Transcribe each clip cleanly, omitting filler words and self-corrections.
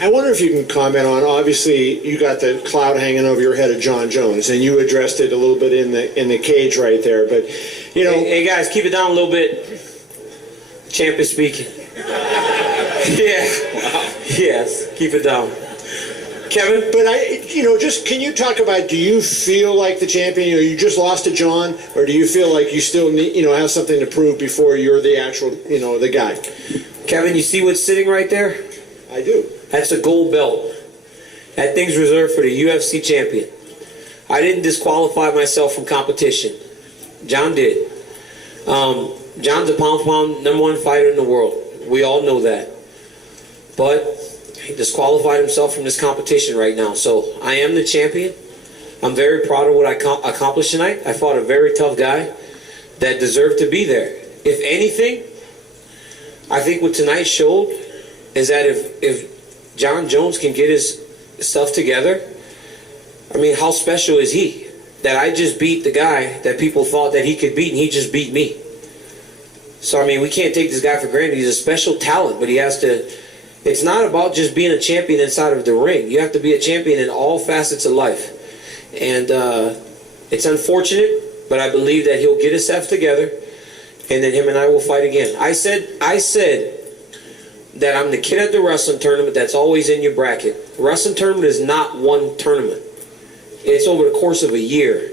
I wonder if you can comment on, obviously, you got the cloud hanging over your head of John Jones, and you addressed it a little bit in the cage right there, but, you know... Hey guys, keep it down a little bit. Champ is speaking. Yeah. Wow. Yes, keep it down. Kevin? But just can you talk about, do you feel like the champion, you just lost to John, or do you feel like you still need, have something to prove before you're the actual, the guy? Kevin, you see what's sitting right there? I do. That's a gold belt. That thing's reserved for the UFC champion. I didn't disqualify myself from competition. John did. John's a pound-for-pound #1 fighter in the world. We all know that. But he disqualified himself from this competition right now. So I am the champion. I'm very proud of what I accomplished tonight. I fought a very tough guy that deserved to be there. If anything, I think what tonight showed is that if John Jones can get his stuff together, I mean, how special is he? That I just beat the guy that people thought that he could beat, and he just beat me. So, I mean, we can't take this guy for granted. He's a special talent, but he has to... It's not about just being a champion inside of the ring. You have to be a champion in all facets of life. And it's unfortunate, but I believe that he'll get himself together, and then him and I will fight again. I said that I'm the kid at the wrestling tournament that's always in your bracket. The wrestling tournament is not one tournament. It's over the course of a year.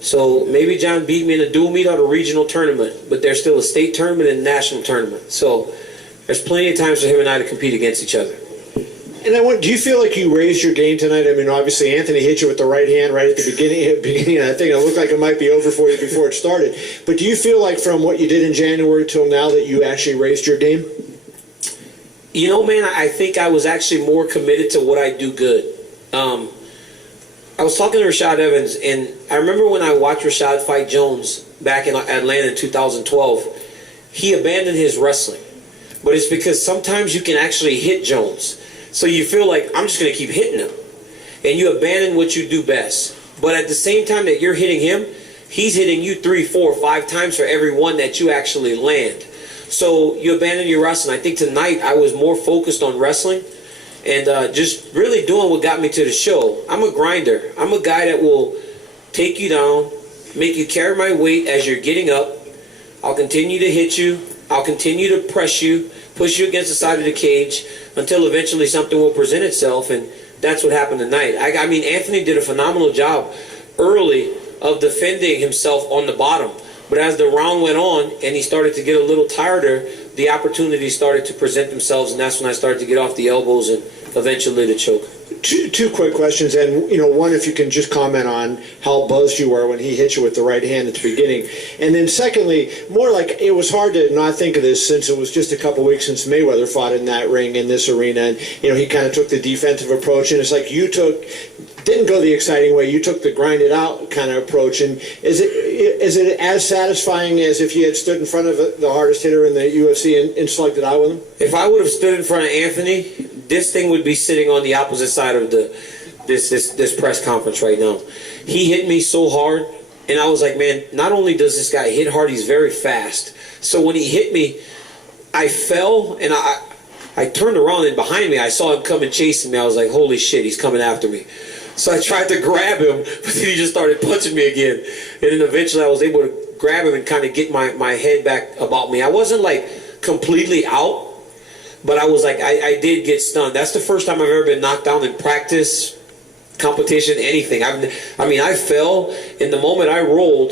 So maybe John beat me in a dual meet or a regional tournament, but there's still a state tournament and a national tournament. So there's plenty of times for him and I to compete against each other. And do you feel like you raised your game tonight? I mean, obviously Anthony hit you with the right hand right at the beginning. I think it looked like it might be over for you before it started. But do you feel like from what you did in January till now that you actually raised your game? Man, I think I was actually more committed to what I do good. I was talking to Rashad Evans, and I remember when I watched Rashad fight Jones back in Atlanta in 2012, he abandoned his wrestling. But it's because sometimes you can actually hit Jones. So you feel like, I'm just going to keep hitting him. And you abandon what you do best. But at the same time that you're hitting him, he's hitting you 3, 4, 5 times for every one that you actually land. So you abandon your wrestling. I think tonight I was more focused on wrestling and just really doing what got me to the show. I'm a grinder. I'm a guy that will take you down, make you carry my weight as you're getting up. I'll continue to hit you. I'll continue to press you, push you against the side of the cage until eventually something will present itself, and that's what happened tonight. I mean, Anthony did a phenomenal job early of defending himself on the bottom. But as the round went on and he started to get a little tireder, the opportunities started to present themselves, and that's when I started to get off the elbows and eventually the choke. Two quick questions, and one, if you can just comment on how buzzed you were when he hit you with the right hand at the beginning, and then secondly, more like it was hard to not think of this since it was just a couple weeks since Mayweather fought in that ring in this arena, and he kind of took the defensive approach, and it's like didn't go the exciting way. You took the grind it out kind of approach, and is it as satisfying as if you had stood in front of the hardest hitter in the UFC and slugged it out with him? If I would have stood in front of Anthony, this thing would be sitting on the opposite side of this press conference right now. He hit me so hard, and I was like, man, not only does this guy hit hard, he's very fast. So when he hit me, I fell, and I turned around, and behind me, I saw him coming chasing me. I was like, holy shit, he's coming after me. So I tried to grab him, but then he just started punching me again. And then eventually I was able to grab him and kind of get my head back about me. I wasn't like completely out, but I was like, I did get stunned. That's the first time I've ever been knocked down in practice, competition, anything. I fell, and the moment I rolled,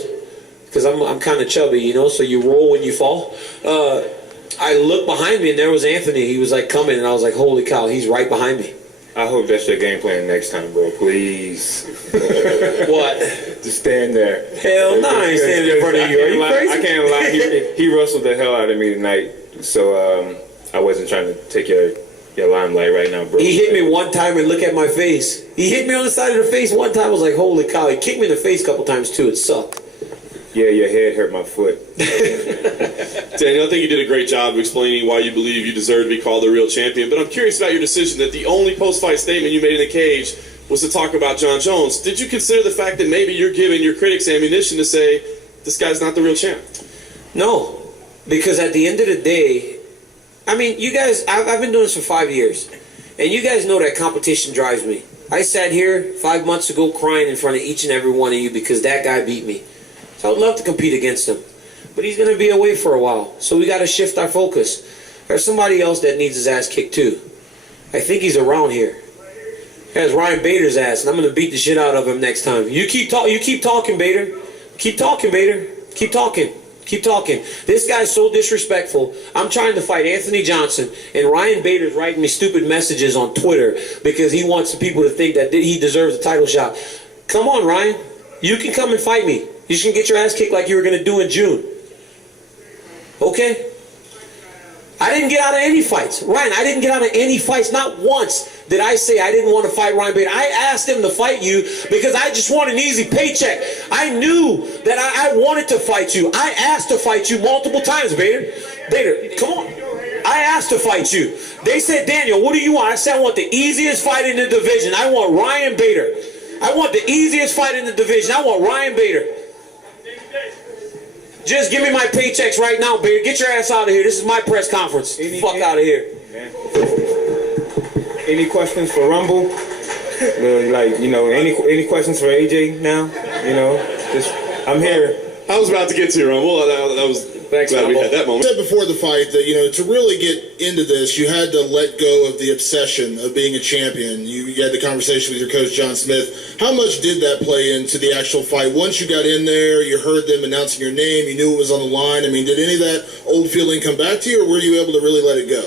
because I'm kind of chubby, so you roll when you fall. I looked behind me, and there was Anthony. He was like coming, and I was like, holy cow, he's right behind me. I hope that's your game plan next time, bro. Please. What? Just stand there. Hell no, I ain't standing in front of you. Are you crazy? I can't lie. He wrestled the hell out of me tonight, so I wasn't trying to take your limelight right now, bro. He hit me one time and look at my face. He hit me on the side of the face one time. I was like, holy cow. He kicked me in the face a couple times, too. It sucked. Yeah, your head hurt my foot. Daniel, I think you did a great job of explaining why you believe you deserve to be called the real champion, but I'm curious about your decision that the only post-fight statement you made in the cage was to talk about John Jones. Did you consider the fact that maybe you're giving your critics ammunition to say, this guy's not the real champ? No, because at the end of the day, I mean, you guys, I've been doing this for 5 years, And you guys know that competition drives me. I sat here 5 months ago crying in front of each and every one of you because that guy beat me. So I would love to compete against him. But he's going to be away for a while. So we got to shift our focus. There's somebody else that needs his ass kicked too. I think he's around here. Has Ryan Bader's ass, and I'm going to beat the shit out of him next time. You keep talking, Bader. Keep talking, Bader. Keep talking. Keep talking. This guy's so disrespectful. I'm trying to fight Anthony Johnson, and Ryan Bader's writing me stupid messages on Twitter because he wants people to think that he deserves a title shot. Come on, Ryan. You can come and fight me. You just can get your ass kicked like you were going to do in June. Okay? I didn't get out of any fights. Ryan, I didn't get out of any fights. Not once did I say I didn't want to fight Ryan Bader. I asked him to fight you because I just want an easy paycheck. I knew that I wanted to fight you. I asked to fight you multiple times, Bader. Bader, come on. I asked to fight you. They said, Daniel, what do you want? I said, I want the easiest fight in the division. I want Ryan Bader. I want the easiest fight in the division. I want Ryan Bader. Just give me my paychecks right now, Bader. Get your ass out of here. This is my press conference. Fuck out of here. Any questions for Rumble? Like, you know, any questions for AJ now? You know, just I'm here. I was about to get to your Rumble. That was Thanks, glad we Rumble. had that moment. You said before the fight that, you know, to really get into this, you had to let go of the obsession of being a champion. You had the conversation with your coach, John Smith. How much did that play into the actual fight? Once you got in there, you heard them announcing your name, you knew it was on the line. I mean, did any of that old feeling come back to you, or were you able to really let it go?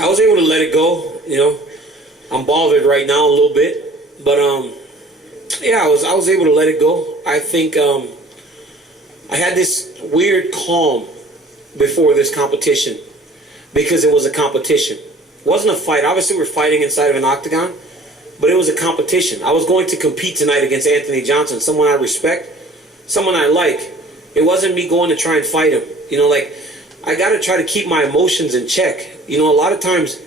I was able to let it go. You know, I'm bothered right now a little bit, but yeah, I was able to let it go. I think I had this weird calm before this competition because it was a competition. It wasn't a fight. Obviously, we're fighting inside of an octagon, but it was a competition. I was going to compete tonight against Anthony Johnson, someone I respect, someone I like. It wasn't me going to try and fight him. You know, like, I got to try to keep my emotions in check. You know, a lot of times,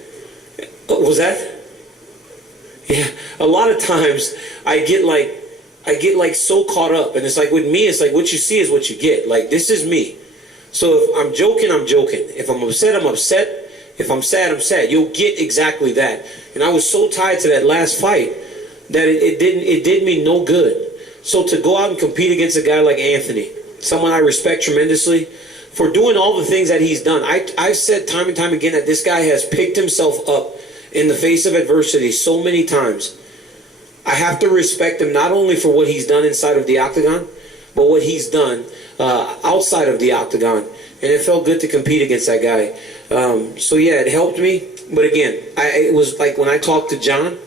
was that? Yeah, a lot of times I get like so caught up, and it's like with me, it's like what you see is what you get. Like, this is me. So if I'm joking, I'm joking. If I'm upset, I'm upset. If I'm sad, I'm sad. You'll get exactly that. And I was so tied to that last fight that it did me no good. So to go out and compete against a guy like Anthony, someone I respect tremendously, for doing all the things that he's done, I've said time and time again that this guy has picked himself up in the face of adversity so many times. I have to respect him not only for what he's done inside of the octagon, but what he's done outside of the octagon. And it felt good to compete against that guy. So yeah, it helped me. But again, it was like when I talked to John,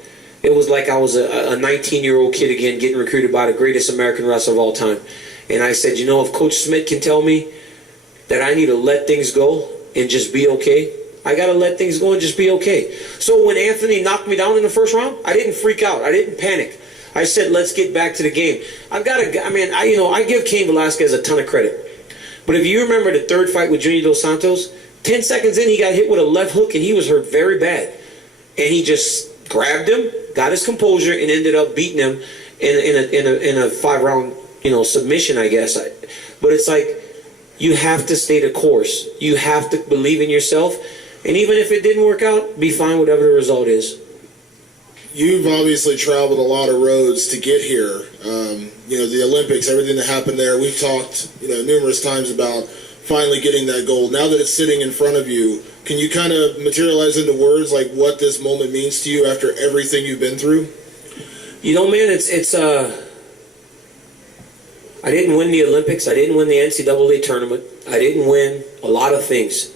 it was like I was a 19-year-old kid again getting recruited by the greatest American wrestler of all time. And I said, you know, if Coach Smith can tell me that I need to let things go and just be okay, I got to let things go and just be okay. So when Anthony knocked me down in the first round, I didn't freak out. I didn't panic. I said, let's get back to the game. I give Cain Velasquez a ton of credit. But if you remember the third fight with Junior Dos Santos, 10 seconds in, he got hit with a left hook and he was hurt very bad. And he just grabbed him, got his composure, and ended up beating him in a 5-round, submission, I guess. But it's like, you have to stay the course. You have to believe in yourself. And even if it didn't work out, be fine whatever the result is. You've obviously traveled a lot of roads to get here. The Olympics, everything that happened there. We've talked, numerous times about finally getting that gold. Now that it's sitting in front of you, can you kind of materialize into words like what this moment means to you after everything you've been through? Man, I didn't win the Olympics. I didn't win the NCAA tournament. I didn't win a lot of things.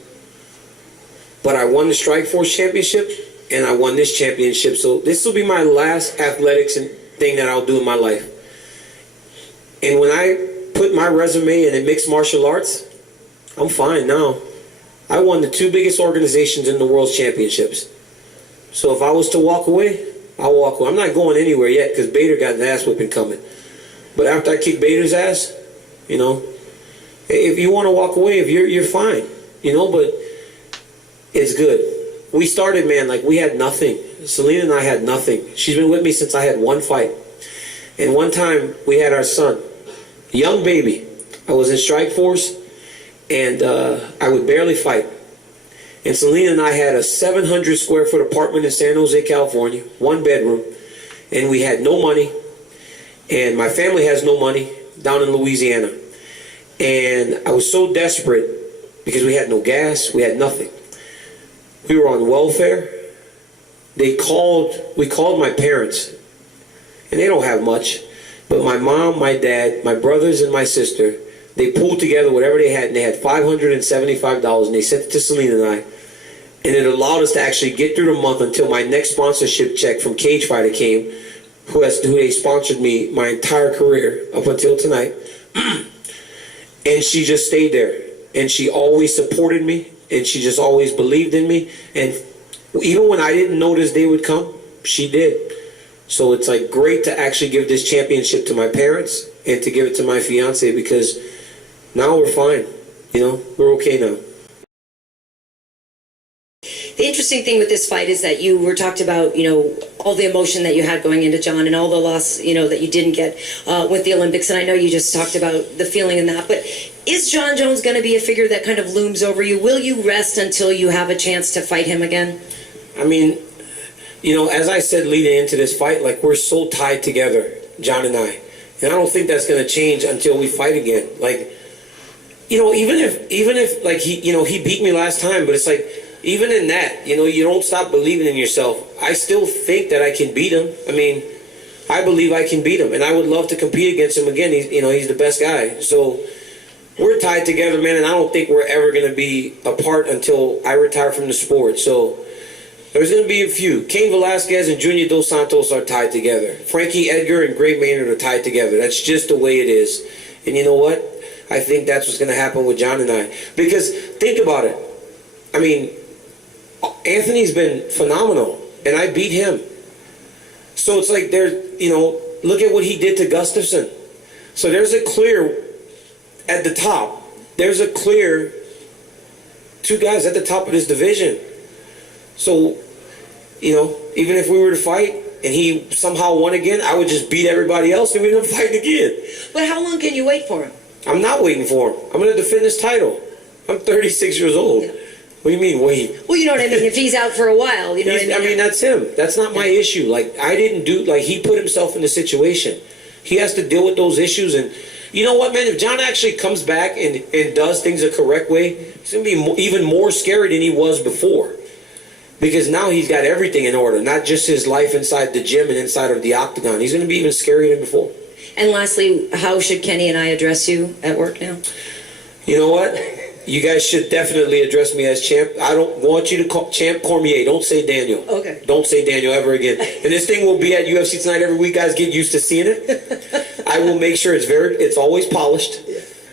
But I won the Strikeforce Championship, and I won this championship. So this will be my last athletics thing that I'll do in my life. And when I put my resume in mixed martial arts, I'm fine now. I won the 2 biggest organizations in the World Championships. So if I was to walk away, I'll walk away. I'm not going anywhere yet because Bader got an ass whipping coming. But after I kick Bader's ass, if you want to walk away, if you're fine, but it's good. We started, man, like we had nothing. Selena and I had nothing. She's been with me since I had one fight. And one time we had our son, young baby. I was in Strikeforce, and I would barely fight. And Selena and I had a 700 square foot apartment in San Jose, California, 1 bedroom, and we had no money. And my family has no money down in Louisiana. And I was so desperate because we had no gas, we had nothing. We were on welfare. We called my parents, and they don't have much, but my mom, my dad, my brothers, and my sister, they pulled together whatever they had, and they had $575, and they sent it to Selena and I, and it allowed us to actually get through the month until my next sponsorship check from Cage Fighter came, who they sponsored me my entire career up until tonight. And she just stayed there, and she always supported me, and she just always believed in me, and even when I didn't know this day would come, she did. So it's like great to actually give this championship to my parents and to give it to my fiance, because now we're fine. You know, we're okay now. The interesting thing with this fight is that you were talked about, you know, all the emotion that you had going into John and all the loss, you know, that you didn't get with the Olympics. And I know you just talked about the feeling in that. But is John Jones going to be a figure that kind of looms over you? Will you rest until you have a chance to fight him again? I mean, you know, as I said leading into this fight, like, we're so tied together, John and I. And I don't think that's going to change until we fight again. Like, you know, even if like he beat me last time, but it's like, even in that, you know, you don't stop believing in yourself. I still think that I can beat him. I mean, I believe I can beat him, and I would love to compete against him again. He's the best guy. So we're tied together, man, and I don't think we're ever going to be apart until I retire from the sport. So there's going to be a few. Cain Velasquez and Junior Dos Santos are tied together. Frankie Edgar and Gray Maynard are tied together. That's just the way it is. And you know what? I think that's what's going to happen with John and I. Because think about it. I mean, Anthony's been phenomenal, and I beat him. So it's like look at what he did to Gustafsson. So there's a clear, at the top, there's a clear 2 guys at the top of this division. So, you know, even if we were to fight and he somehow won again, I would just beat everybody else and we'd end up fighting again. But how long can you wait for him? I'm not waiting for him. I'm going to defend this title. I'm 36 years old. Yeah. What do you mean, wait? Well, you know what I mean. If he's out for a while, you know what I mean? I mean, that's him. That's not my issue. Like, I didn't do, like, he put himself in the situation. He has to deal with those issues. And you know what, man? If John actually comes back and does things the correct way, it's going to be even more scary than he was before. Because now he's got everything in order, not just his life inside the gym and inside of the octagon. He's going to be even scarier than before. And lastly, how should Kenny and I address you at work now? You know what? You guys should definitely address me as champ. I don't want you to call champ Cormier. Don't say Daniel. Okay. Don't say Daniel ever again. And this thing will be at UFC tonight every week. Guys, get used to seeing it. I will make sure it's always polished.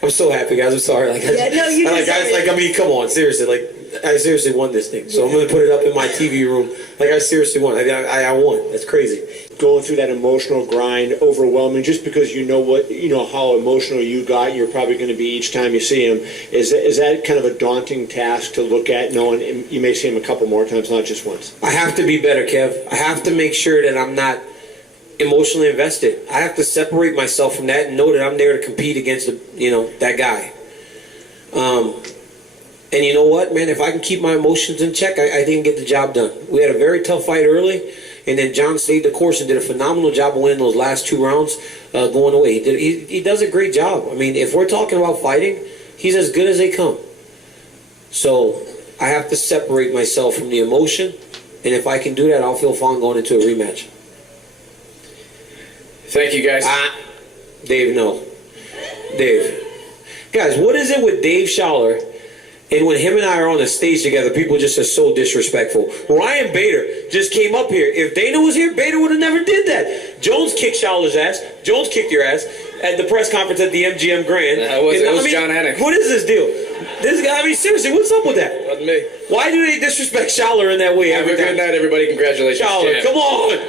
I'm so happy, guys. I'm sorry. Like, I mean, come on, seriously. Like, I seriously won this thing, so I'm going to put it up in my TV room. Like, I seriously won. I won. That's crazy. Going through that emotional grind, overwhelming, just because you know how emotional you got, you're probably going to be each time you see him. Is that kind of a daunting task to look at, knowing you may see him a couple more times, not just once? I have to be better, Kev. I have to make sure that I'm not emotionally invested. I have to separate myself from that and know that I'm there to compete against that guy. And you know what, man? If I can keep my emotions in check, I didn't get the job done. We had a very tough fight early, and then John stayed the course and did a phenomenal job of winning those last 2 rounds, going away. He does a great job. I mean, if we're talking about fighting, he's as good as they come. So I have to separate myself from the emotion, and if I can do that, I'll feel fine going into a rematch. Thank you, guys. Dave, no. Dave. Guys, what is it with Dave Schaller? And when him and I are on the stage together, people just are so disrespectful. Ryan Bader just came up here. If Dana was here, Bader would have never did that. Jones kicked Schaller's ass. Jones kicked your ass at the press conference at the MGM Grand. It was John Anik. What is this deal? This guy, I mean, seriously, what's up with that? Wasn't me. Why do they disrespect Schaller in that way? Have a good night, everybody. Congratulations, Schaller, champ. come on.